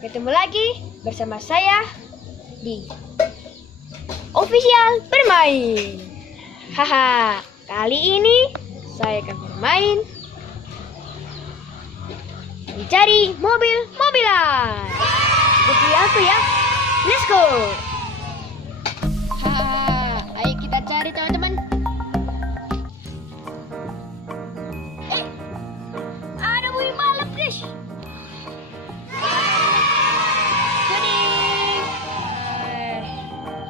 Ketemu lagi bersama saya di Official Bermain. Haha, kali ini saya akan bermain mencari mobil-mobilan. Seperti aku ya. Let's go. Haha, ayo kita cari teman-teman. Ada mobil balap, guys.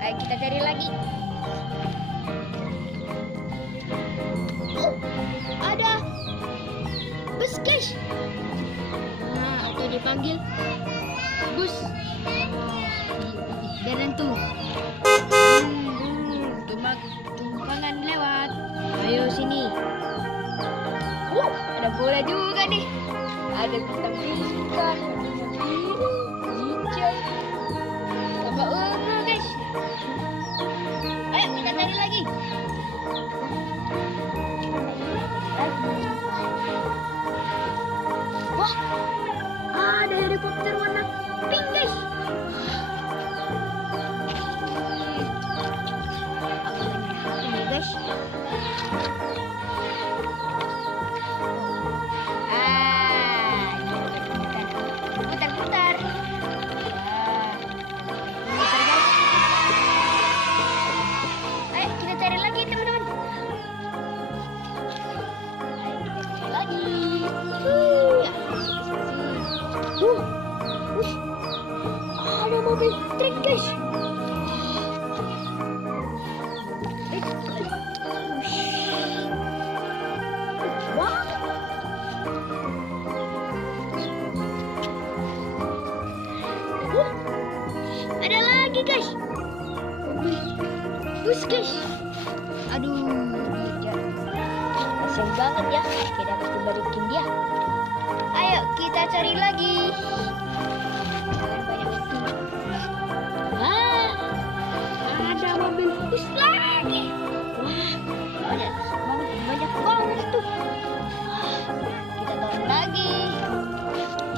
Ayo kita cari lagi. Oh, ada bus, guys. Nah, atau dipanggil bus. Jalan tuh. Tumpangan lewat. Ayo sini. Ada bola juga nih. Ada bintang-bintang, biru, hijau, sama ungu, guys. Ayo kita cari lagi. Wah, ada helikopter warna pink, guys. Ini, guys. Putar-putar. Ayo kita cari lagi, teman-teman. Lagi. Ada mobil truk, guys. Wah. Ada lagi, guys. Bus, guys. Aduh, kasian banget ya. Kita harus dibalikin dia. Ayo kita cari lagi. Jangan banyak waktu. Ah, ada mobil bus lagi. Wah, banyak banget tuh. Kita turun lagi.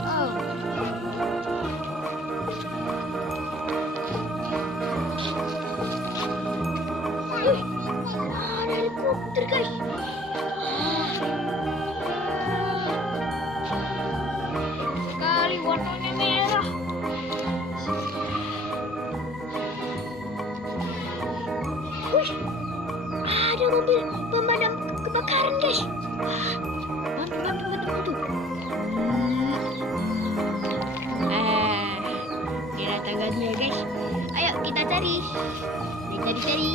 Oh. Ada helikopter, guys. Sekali warnanya merah. Wih, ada mobil pemadam kebakaran, guys. Bantu. Dia datang dia, guys. Ayo kita cari. Cari.